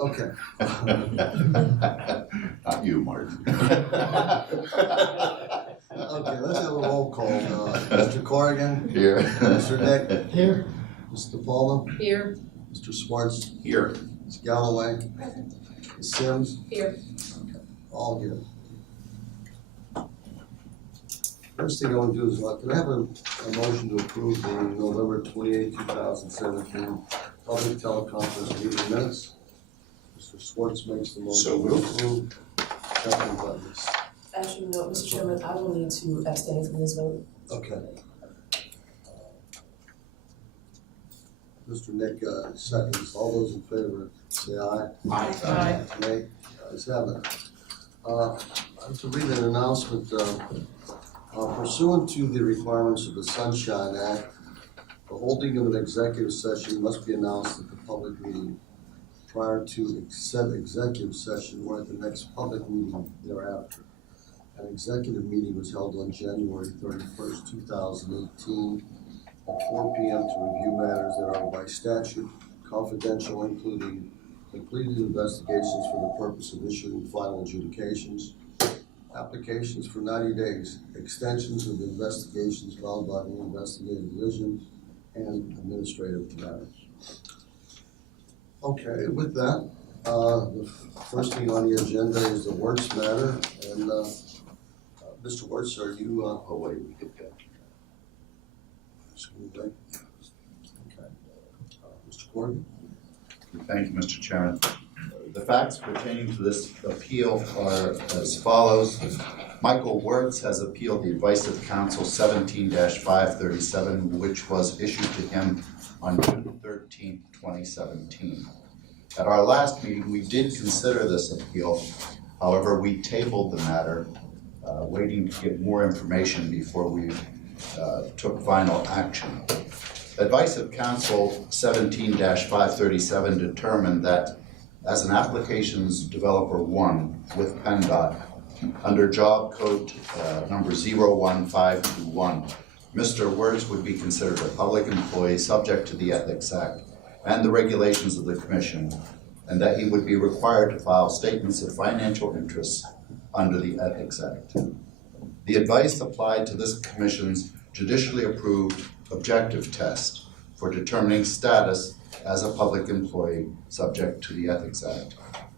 Okay. Not you, Martin. Okay, let's have a roll call. Mr. Corrigan? Here. Mr. Nick? Here. Mr. Palmer? Here. Mr. Schwartz? Here. Ms. Galloway? Ms. Sims? Here. All here. First thing I want to do is, can I have a motion to approve the November 28, 2017 public teleconference meeting minutes? Mr. Schwartz makes the motion So to moved. approve. Second by Ms. As you know, Mr. Chairman, I will need to abstain from this vote. Okay. Mr. Nick, seconds. All those in favor, say aye. Aye. Nay. Ayes have it. I have to read an announcement. Pursuant to the requirements of the Sunshine Act, the holding of an executive session must be announced at the public meeting prior to said executive session or at the next public meeting thereafter. An executive meeting was held on January 31st, 2018 at 4 p.m. to review matters that are by statute confidential, including completed investigations for the purpose of issuing final adjudications, applications for 90 days, extensions of investigations filed by the investigative division, and administrative matters. Okay, with that, the first thing on the agenda is the Wertz matter, and Mr. Wertz, are you? Oh wait, we did that. Okay. Mr. Corrigan? Thank you, Mr. Chairman. The facts pertaining to this appeal are as follows. Michael Wertz has appealed the advice of counsel 17-537, which was issued to him on June 13, 2017. At our last meeting, we did consider this appeal. However, we tabled the matter, waiting to get more information before we took final action. Advice of counsel 17-537 determined that as an applications developer 1 with PennDOT, under job code number 01521, Mr. Wertz would be considered a public employee subject to the Ethics Act and the regulations of the Commission, and that he would be required to file statements of financial interests under the Ethics Act. The advice applied to this Commission's judicially approved objective test for determining status as a public employee subject to the Ethics Act,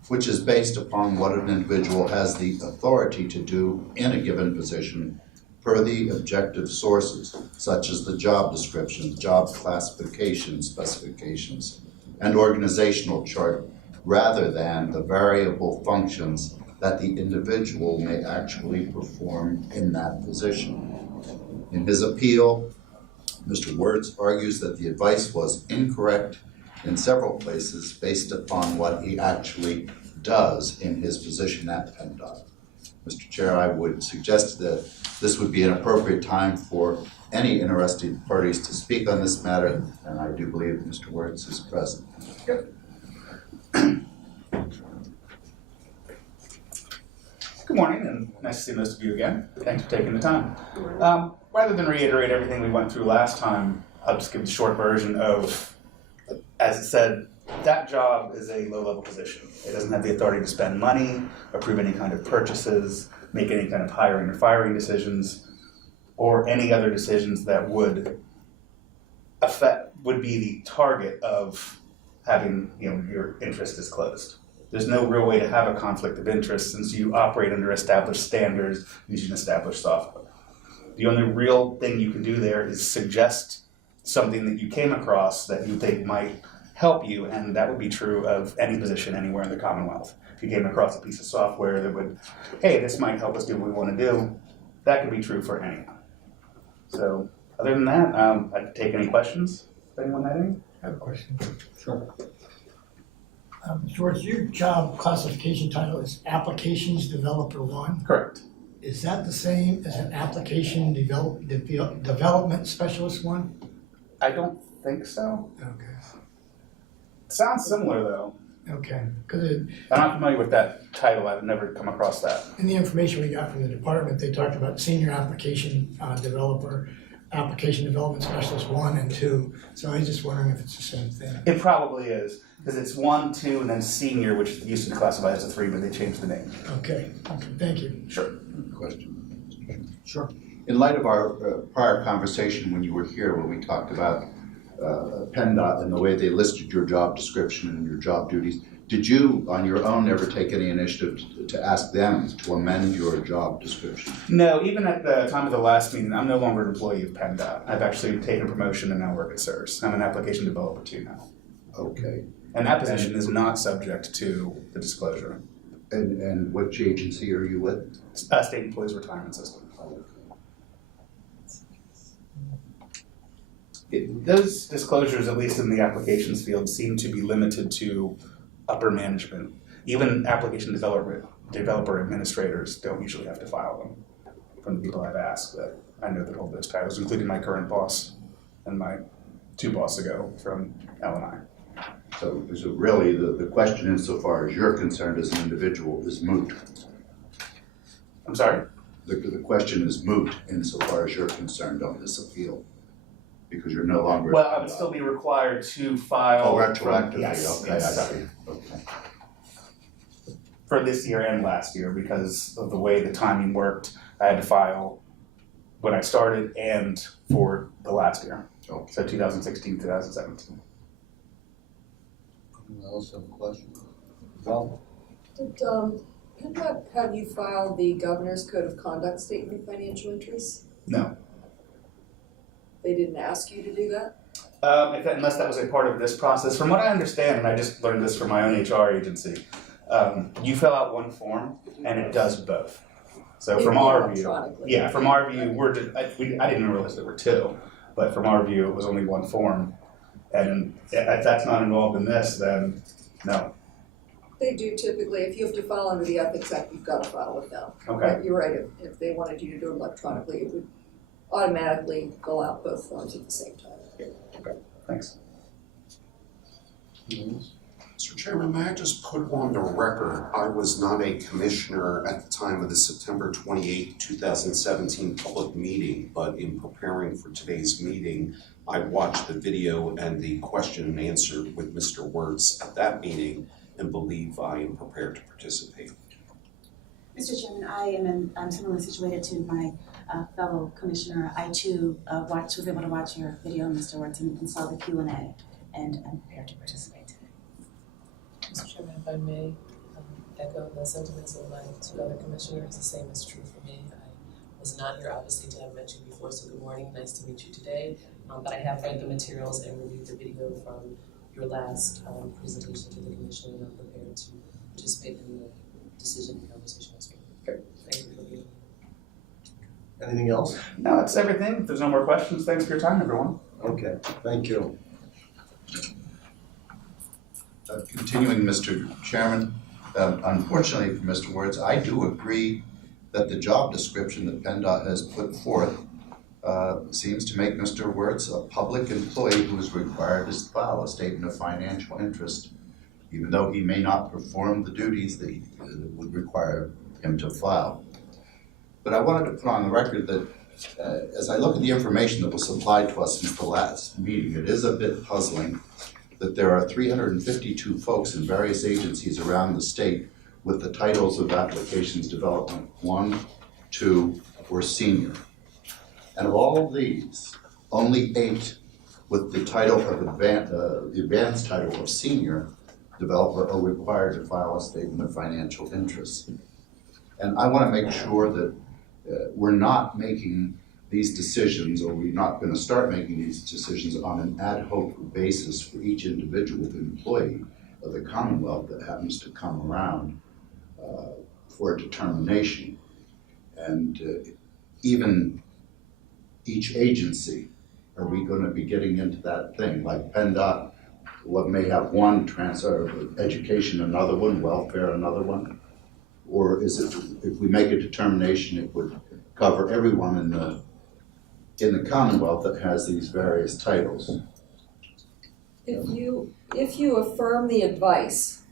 which is based upon what an individual has the authority to do in a given position per the objective sources, such as the job description, job classification specifications, and organizational chart, rather than the variable functions that the individual may actually perform in that position. In his appeal, Mr. Wertz argues that the advice was incorrect in several places based upon what he actually does in his position at PennDOT. Mr. Chair, I would suggest that this would be an appropriate time for any interested parties to speak on this matter, and I do believe Mr. Wertz is present. Good morning, and nice to see most of you again. Thanks for taking the time. Rather than reiterate everything we went through last time, I'll just give the short version of, as it said, that job is a low-level position. It doesn't have the authority to spend money, approve any kind of purchases, make any kind of hiring or firing decisions, or any other decisions that would be the target of having your interest disclosed. There's no real way to have a conflict of interest since you operate under established standards using established software. The only real thing you can do there is suggest something that you came across that you think might help you, and that would be true of any position anywhere in the Commonwealth. If you came across a piece of software that would, hey, this might help us do what we want to do, that could be true for anyone. So other than that, I'd take any questions if anyone had any. I have a question. Sure. George, your job classification title is Applications Developer 1. Correct. Is that the same as an Application Development Specialist 1? I don't think so. Okay. It sounds similar though. Okay. Because I'm not familiar with that title. I've never come across that. in the information we got from the department, they talked about Senior Application Developer. application development specialist 1 and 2. So I was just wondering if it's the same thing. It probably is, because it's 1, 2, and then senior, which used to be classified as a 3, but they changed the name. Okay, thank you. Sure. Question. Sure. In light of our prior conversation when you were here, when we talked about PennDOT and the way they listed your job description and your job duties, did you, on your own, ever take any initiative to ask them to amend your job description? No, even at the time of the last meeting, I'm no longer an employee of PennDOT. I've actually taken a promotion and now work at CSRS. I'm an application developer too now. Okay. And that position is not subject to the disclosure. And which agency are you with? State Employees Retirement System. Those disclosures, at least in the applications field, seem to be limited to upper management. Even application developer administrators don't usually have to file them. From the people I've asked that I know that hold those titles, including my current boss and my 2 bosses ago from L&I. So really, the question insofar as you're concerned as an individual is moot. I'm sorry? The question is moot insofar as you're concerned on this appeal, because you're no longer. Well, I would still be required to file. Oh, retroactively, Yes, okay, I yes, see, okay. for this year and last year, because of the way the timing worked, I had to file when I started and for the last year. Okay. So 2016, 2017. Anyone else have a question? Val? Did PennDOT have you file the Governor's Code of Conduct statement financial entries? No. They didn't ask you to do that? Unless that was a part of this process. From what I understand, and I just learned this from my own HR agency, you fill out one form and it does both. So from our view, Electronically. from our view, I didn't even realize there were 2, but from our view, it was only one form. And if that's not involved in this, then no. They do typically, if you have to file under the Ethics Act, you've got to file with them. Okay. But you're right, if they wanted you to do it electronically, it would automatically fill out both forms at the same time. Okay. Thanks. Anyone else? Mr. Chairman, may I just put on the record, I was not a commissioner at the time of the September 28, 2017 public meeting, but in preparing for today's meeting, I watched the video and the question and answer with Mr. Wertz at that meeting and believe I am prepared to participate. Mr. Chairman, I'm similarly situated to my fellow commissioner. I too was able to watch your video, Mr. Wertz, and saw the Q&A, and I'm prepared to participate today. Mr. Chairman, if I may echo the sentiments of my 2 other commissioners, the same is true for me. I was not here obviously to have met you before, so good morning, nice to meet you today. But I have read the materials and reviewed the video from your last presentation to the commission, and I'm prepared to participate in the decision and conversation as well. Great, thank you for being here. Anything else? No, that's everything. If there's no more questions, thanks for your time, everyone. Okay, thank you. Continuing, Mr. Chairman, unfortunately for Mr. Wertz, I do agree that the job description that PennDOT has put forth seems to make Mr. Wertz a public employee who is required to file a statement of financial interest, even though he may not perform the duties that would require him to file. But I wanted to put on the record that as I look at the information that was supplied to us since the last meeting, it is a bit puzzling that there are 352 folks in various agencies around the state with the titles of applications development 1, 2, or senior. And of all of these, only 8 with the title of the advanced title of senior developer are required to file a statement of financial interest. And I want to make sure that we're not making these decisions, or we're not going to start making these decisions on an ad hoc basis for each individual employee of the Commonwealth that happens to come around for a determination. And even each agency, are we going to be getting into that thing? Like PennDOT may have one transfer of education, another one, welfare, another one? Or is it, if we make a determination, it would cover everyone in the Commonwealth that has these various titles? If you affirm the advice,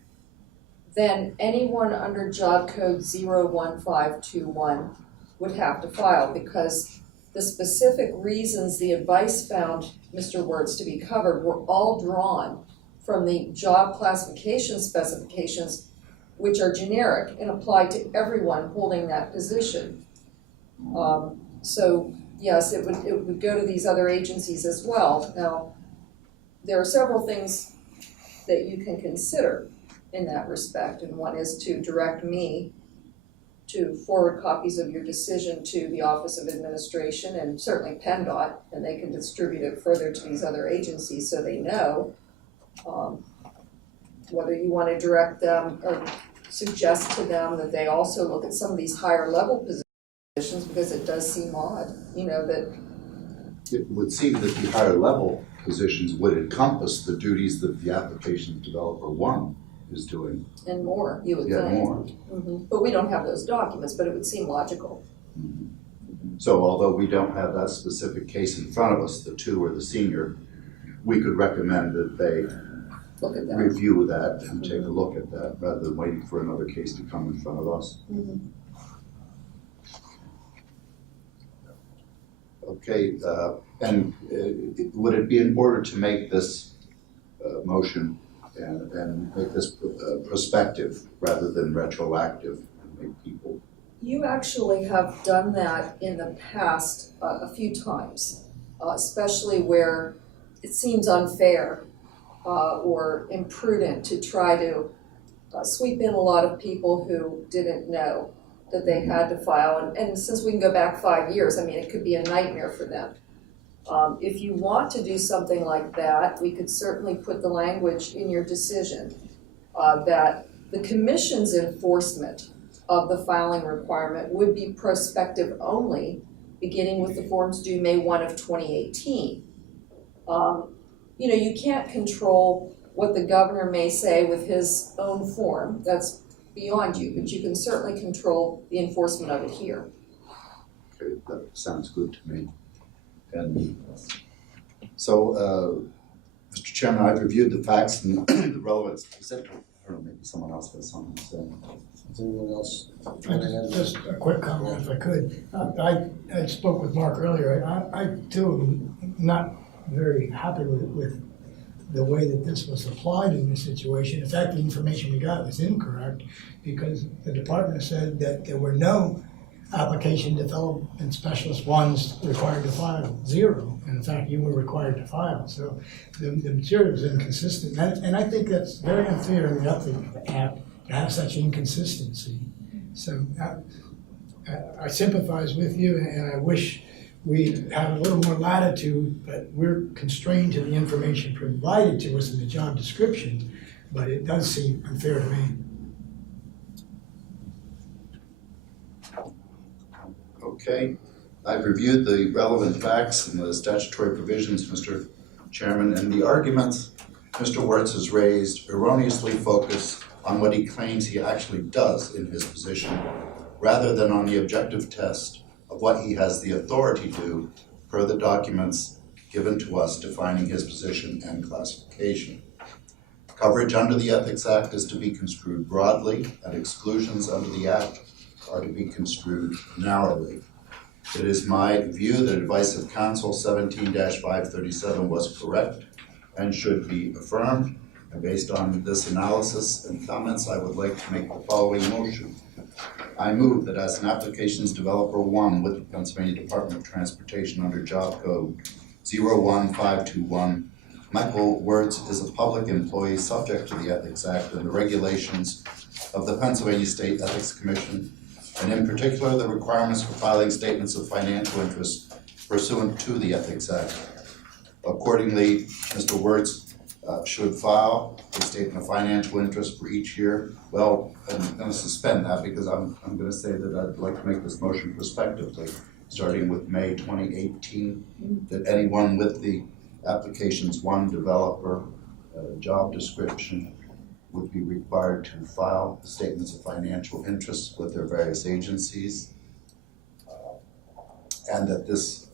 then anyone under job code 01521 would have to file, because the specific reasons the advice found Mr. Wertz to be covered were all drawn from the job classification specifications, which are generic and apply to everyone holding that position. So yes, it would go to these other agencies as well. Now, there are several things that you can consider in that respect, and one is to direct me to forward copies of your decision to the Office of Administration and certainly PennDOT, and they can distribute it further to these other agencies so they know whether you want to direct them or suggest to them that they also look at some of these higher level positions, because it does seem odd, that It would seem that the higher level positions would encompass the duties that the application developer one is doing. and more, you would think. Yet more. But we don't have those documents, but it would seem logical. So although we don't have that specific case in front of us, the two or the senior, we could recommend that they Look at that. review that and take a look at that rather than waiting for another case to come in front of us. Okay, and would it be in order to make this motion and make this prospective rather than retroactive and make people? You actually have done that in the past a few times, especially where it seems unfair or imprudent to try to sweep in a lot of people who didn't know that they had to file. And since we can go back 5 years, I mean, it could be a nightmare for them. If you want to do something like that, we could certainly put the language in your decision that the commission's enforcement of the filing requirement would be prospective only, beginning with the forms due May 1 of 2018. You can't control what the governor may say with his own form. That's beyond you, but you can certainly control the enforcement of it here. Okay, that sounds good to me. And so, Mr. Chairman, I've reviewed the facts and the relevance. I don't know, maybe someone else has something to say. Does anyone else want to add? Just a quick comment if I could. I spoke with Mark earlier. I too am not very happy with the way that this was applied in this situation. In fact, the information we got was incorrect because the department said that there were no application development specialist ones required to file, 0. And in fact, you were required to file. So the material is inconsistent. And I think that's very unfair in the Ethics Act to have such inconsistency. So I sympathize with you, and I wish we had a little more latitude, but we're constrained to the information provided to us in the job description, but it does seem unfair to me. Okay, I've reviewed the relevant facts and the statutory provisions, Mr. Chairman, and the arguments Mr. Wertz has raised erroneously focus on what he claims he actually does in his position, rather than on the objective test of what he has the authority to do per the documents given to us defining his position and classification. Coverage under the Ethics Act is to be construed broadly, and exclusions under the Act are to be construed narrowly. It is my view that advice of counsel 17-537 was correct and should be affirmed. And based on this analysis and comments, I would like to make the following motion. I move that as an applications developer 1 with the Pennsylvania Department of Transportation under Job Code 01521, Michael Wertz is a public employee subject to the Ethics Act and the regulations of the Pennsylvania State Ethics Commission, and in particular the requirements for filing statements of financial interest pursuant to the Ethics Act. Accordingly, Mr. Wertz should file a statement of financial interest for each year. Well, I'm going to suspend that because I'm going to say that I'd like to make this motion prospectively, starting with May 2018, that anyone with the applications 1 developer job description would be required to file statements of financial interest with their various agencies, and that this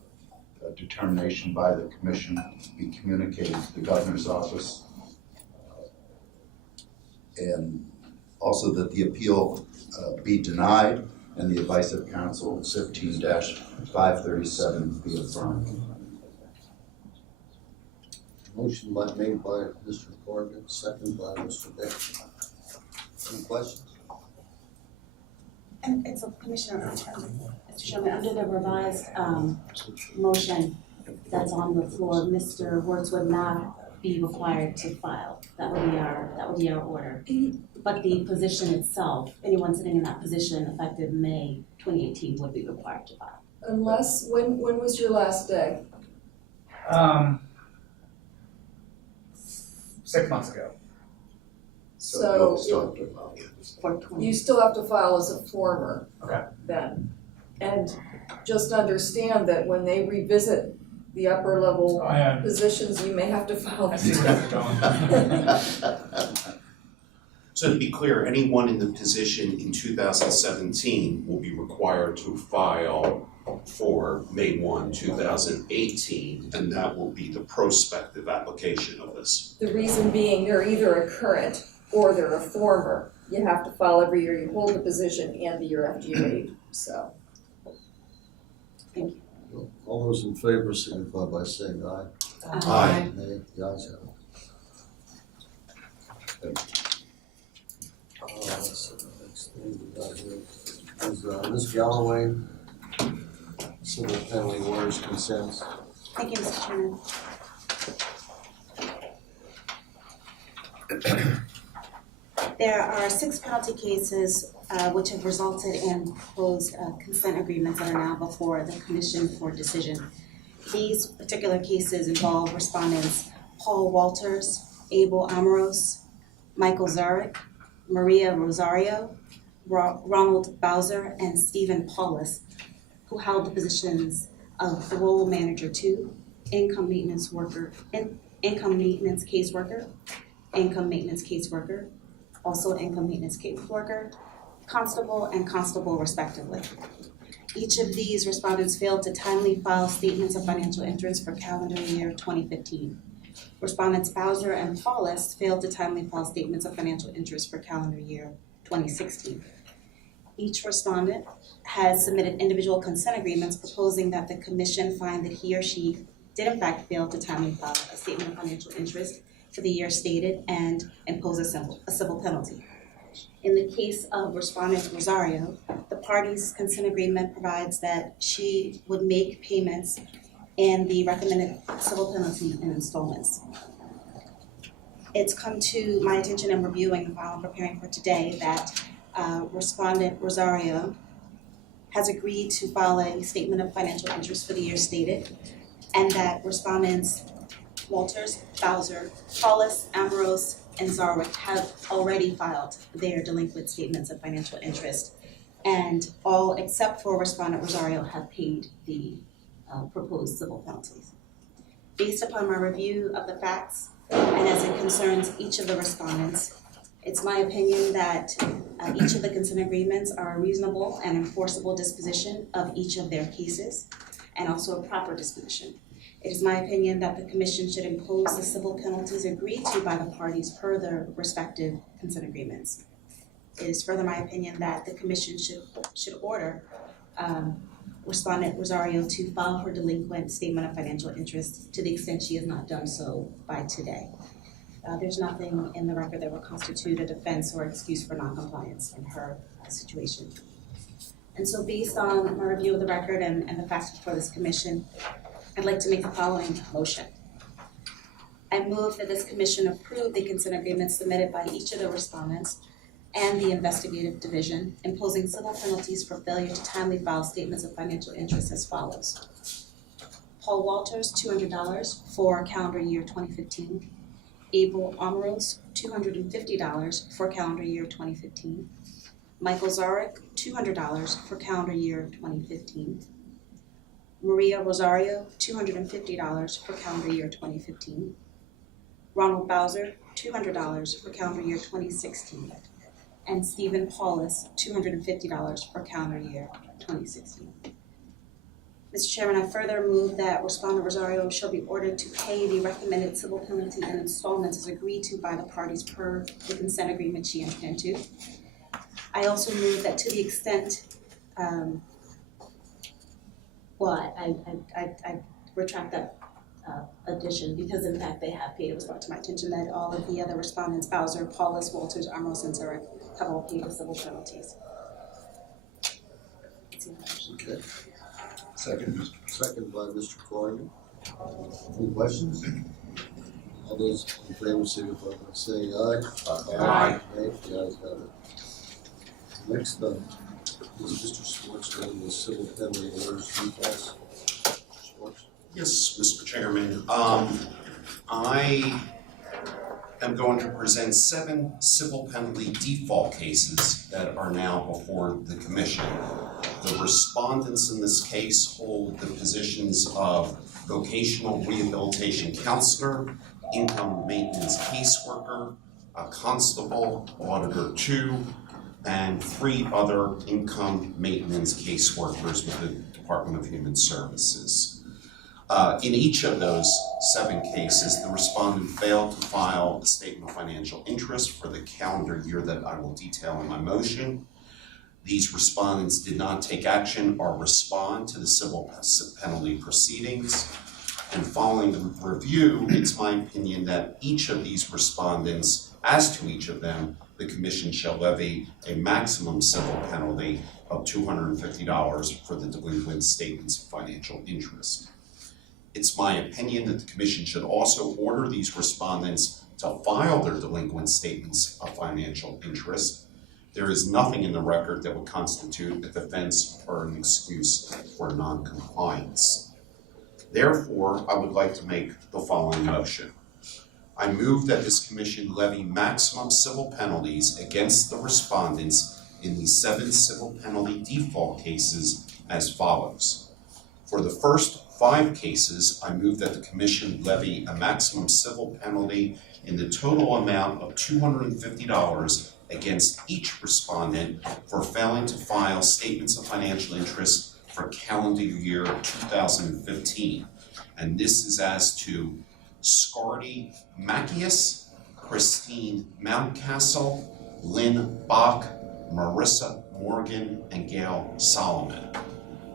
determination by the commission be communicated to the governor's office, and also that the appeal be denied and the advice of counsel 15-537 be affirmed. Motion made by Mr. Corrigan, second by Mr. Baker. Any questions? And so Commissioner, Mr. Chairman, under the revised motion that's on the floor, Mr. Wertz would not be required to file. That would be our order. But the position itself, anyone sitting in that position effective May 2018 would be required to file. Unless, when was your last day? 6 months ago. So For 20. you still have to file as a former. Okay. Then. And just understand that when they revisit the upper level positions, you may have to file. I see where that's going. So to be clear, anyone in the position in 2017 will be required to file for May 1, 2018, and that will be the prospective application of this. The reason being, they're either a current or they're a former. You have to file every year you hold the position and the year after you leave, so. Thank you. All those in favor signify by saying aye. Aye. Nay, the ayes have it. Okay. Let's see, the next thing we got here is Ms. Galloway, civil penalty orders consents. Thank you, Mr. Chairman. There are 6 penalty cases which have resulted in proposed consent agreements that are now before the Commission for decision. These particular cases involve respondents Paul Walters, Abel Amoros, Michael Zurich, Maria Rosario, Ronald Bowser, and Stephen Paulus, who held the positions of the role manager 2, income maintenance worker, income maintenance caseworker, income maintenance caseworker, also income maintenance caseworker, constable, and constable respectively. Each of these respondents failed to timely file statements of financial interest for calendar year 2015. Respondents Bowser and Paulus failed to timely file statements of financial interest for calendar year 2016. Each respondent has submitted individual consent agreements proposing that the Commission find that he or she did in fact fail to timely file a statement of financial interest for the year stated and impose a civil penalty. In the case of respondent Rosario, the parties' consent agreement provides that she would make payments and the recommended civil penalty in installments. It's come to my attention in reviewing the file I'm preparing for today that respondent Rosario has agreed to file a statement of financial interest for the year stated, and that respondents Walters, Bowser, Paulus, Amoros, and Zarwick have already filed their delinquent statements of financial interest, and all except for respondent Rosario have paid the proposed civil penalties. Based upon my review of the facts, and as it concerns each of the respondents, it's my opinion that each of the consent agreements are a reasonable and enforceable disposition of each of their cases, and also a proper disposition. It is my opinion that the Commission should impose the civil penalties agreed to by the parties per their respective consent agreements. It is further my opinion that the Commission should order respondent Rosario to file her delinquent statement of financial interest to the extent she has not done so by today. There's nothing in the record that will constitute a defense or excuse for noncompliance in her situation. And so based on my review of the record and the facts before this Commission, I'd like to make the following motion. I move that this Commission approve the consent agreements submitted by each of the respondents and the investigative division, imposing civil penalties for failure to timely file statements of financial interest as follows. Paul Walters, $200 for calendar year 2015. Abel Amoros, $250 for calendar year 2015. Michael Zarek, $200 for calendar year 2015. Maria Rosario, $250 for calendar year 2015. Ronald Bowser, $200 for calendar year 2016. And Stephen Paulus, $250 for calendar year 2016. Mr. Chairman, I further move that respondent Rosario shall be ordered to pay the recommended civil penalty in installments as agreed to by the parties per the consent agreement she entered into. I also move that to the extent Well, I retract that addition, because in fact they have paid. It was brought to my attention that all of the other respondents, Bowser, Paulus, Walters, Amos, and Zurich, have all paid the civil penalties. Okay, Second. second by Mr. Corrigan. Any questions? All those in favor, signify by saying aye. Aye. Nay, the ayes have it. Next up is Mr. Schwartz doing the civil penalty orders defaults. Schwartz. Yes, Mr. Chairman. I am going to present 7 civil penalty default cases that are now before the commission. The respondents in this case hold the positions of vocational rehabilitation counselor, income maintenance caseworker, a constable, auditor 2, and 3 other income maintenance caseworkers with the Department of Human Services. In each of those 7 cases, the respondent failed to file a statement of financial interest for the calendar year that I will detail in my motion. These respondents did not take action or respond to the civil penalty proceedings. And following the review, it's my opinion that each of these respondents, as to each of them, the commission shall levy a maximum civil penalty of $250 for the delinquent statements of financial interest. It's my opinion that the commission should also order these respondents to file their delinquent statements of financial interest. There is nothing in the record that would constitute a defense or an excuse for non-compliance. Therefore, I would like to make the following motion. I move that this commission levy maximum civil penalties against the respondents in these 7 civil penalty default cases as follows. For the first 5 cases, I move that the commission levy a maximum civil penalty in the total amount of $250 against each respondent for failing to file statements of financial interest for calendar year 2015. And this is as to Scardy Mackius, Christine Mountcastle, Lynn Bach, Marissa Morgan, and Gail Solomon.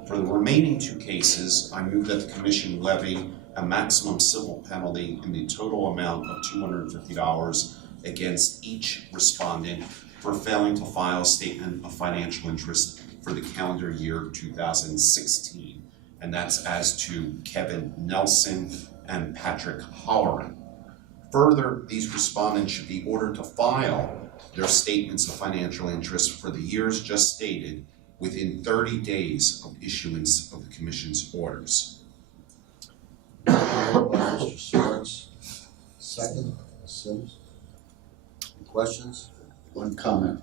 For the remaining 2 cases, I move that the commission levy a maximum civil penalty in the total amount of $250 against each respondent for failing to file a statement of financial interest for the calendar year 2016. And that's as to Kevin Nelson and Patrick Holleran. Further, these respondents should be ordered to file their statements of financial interest for the years just stated within 30 days of issuance of the commission's orders. Moved by Mr. Schwartz, second, Ms. Sims. Any questions? One comment.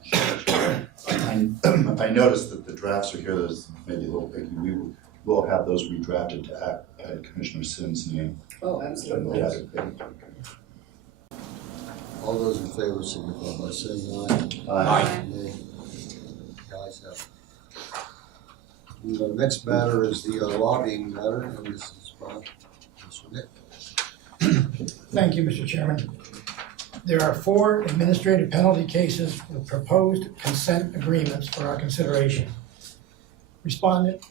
I noticed that the drafts are here, there's maybe a little picky. We will have those redrafted to add Commissioner Sims' name. Oh, absolutely. Yeah. All those in favor signify by saying aye. Aye. Nay. The ayes have it. The next matter is the lobbying matter, and this is by Mr. Nick. Thank you, Mr. Chairman. There are 4 administrative penalty cases with proposed consent agreements for our consideration. Respondent,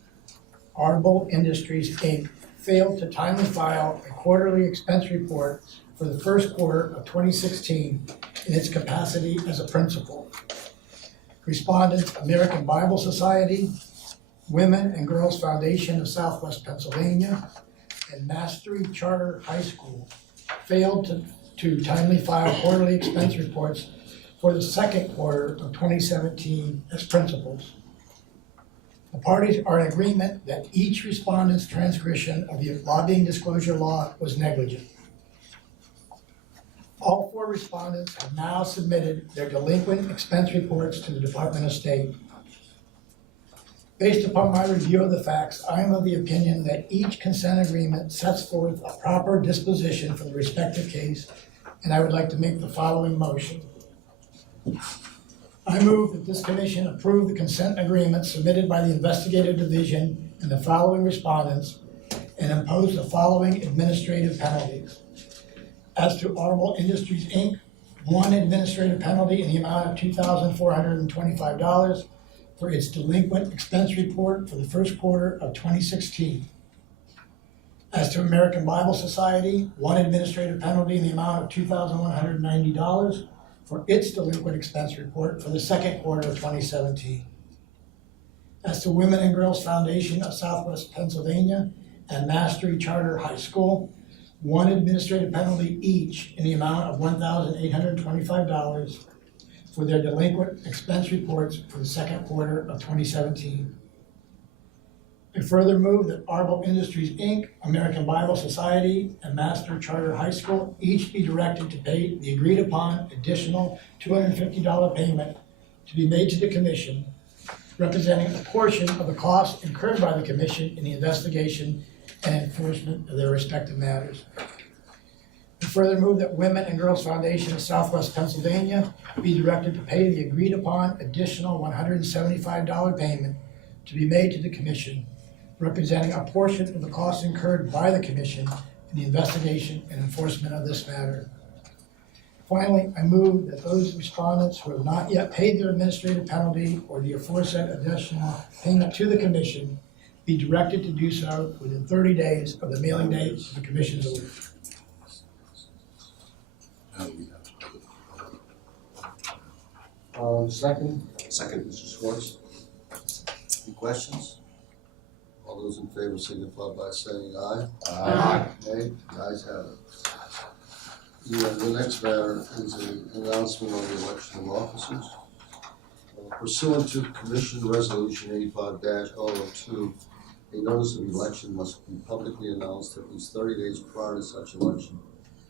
Audible Industries, Inc. failed to timely file a quarterly expense report for the first quarter of 2016 in its capacity as a principal. Respondents, American Bible Society, Women and Girls Foundation of Southwest Pennsylvania, and Mastery Charter High School failed to timely file quarterly expense reports for the second quarter of 2017 as principals. The parties are in agreement that each respondent's transgression of the lobbying disclosure law was negligent. All 4 respondents have now submitted their delinquent expense reports to the Department of State. Based upon my review of the facts, I am of the opinion that each consent agreement sets forth a proper disposition for the respective case, and I would like to make the following motion. I move that this commission approve the consent agreement submitted by the investigative division and the following respondents and impose the following administrative penalties. As to Audible Industries, Inc., 1 administrative penalty in the amount of $2,425 for its delinquent expense report for the first quarter of 2016. As to American Bible Society, one administrative penalty in the amount of $2,190 for its delinquent expense report for the second quarter of 2017. As to Women and Girls Foundation of Southwest Pennsylvania and Mastery Charter High School, one administrative penalty each in the amount of $1,825 for their delinquent expense reports for the second quarter of 2017. I further move that Arbo Industries, Inc., American Bible Society, and Master Charter High School each be directed to pay the agreed-upon additional $250 payment to be made to the Commission, representing a portion of the costs incurred by the Commission in the investigation and enforcement of their respective matters. I further move that Women and Girls Foundation of Southwest Pennsylvania be directed to pay the agreed-upon additional $175 payment to be made to the Commission, representing a portion of the costs incurred by the Commission in the investigation and enforcement of this matter. Finally, I move that those respondents who have not yet paid their administrative penalty or the aforesaid additional payment to the Commission be directed to do so within 30 days of the mailing date of the Commission's order. Second, Second. Mr. Schwartz. Any questions? All those in favor signify by saying aye. Aye. Nay, the ayes have it. The next matter is an announcement on the election of officers. Pursuant to Commission Resolution 85-002, a notice of election must be publicly announced at least 30 days prior to such election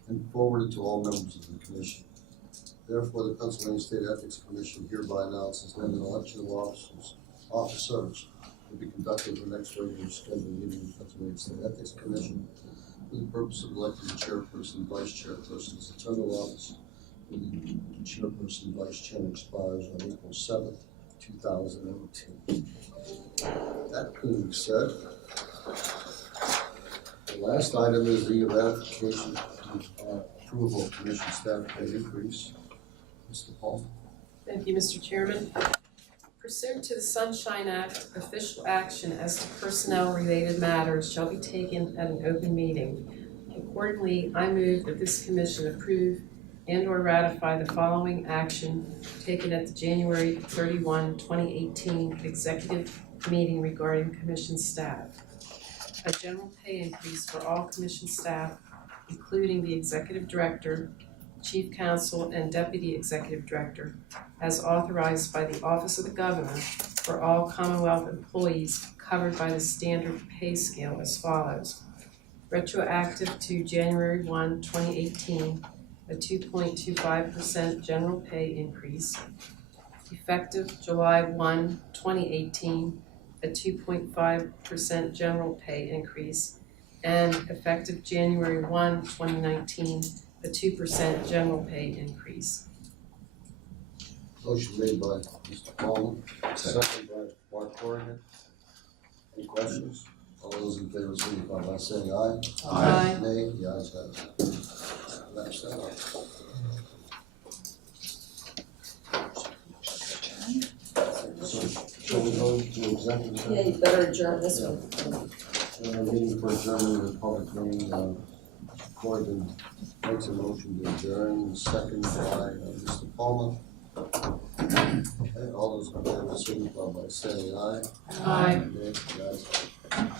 and forwarded to all members of the Commission. Therefore, the Pennsylvania State Ethics Commission hereby announces that an election of officers will be conducted at the next regular scheduled meeting of the Pennsylvania State Ethics Commission for the purpose of electing the chairperson and vice chairpersons. The term of office for the chairperson and vice chair expires on April 7th, 2018. That being said, the last item is the ratification of approval of commission staff pay increase. Mr. Paul. Thank you, Mr. Chairman. Pursuant to the Sunshine Act, official action as to personnel-related matters shall be taken at an open meeting. Accordingly, I move that this commission approve and/or ratify the following action taken at the January 31, 2018 executive meeting regarding commission staff. A general pay increase for all commission staff, including the executive director, chief counsel, and deputy executive director, as authorized by the Office of the Governor for all Commonwealth employees covered by the standard pay scale as follows. Retroactive to January 1, 2018, a 2.25% general pay increase. Effective July 1, 2018, a 2.5% general pay increase. And effective January 1, 2019, a 2% general pay increase. Motion made by Mr. Palmer, second by Mark Corrigan. Any questions? All those in favor signify by saying aye. Aye. Nay, the ayes have it. Match that up. So, shall we go to executive session? Yeah, you better adjourn this one. Meeting for adjournment of the public meeting, Corrigan makes a motion to adjourn, second by Mr. Palmer. Okay, all those in favor signify by saying aye. Aye. Nay, the ayes have it.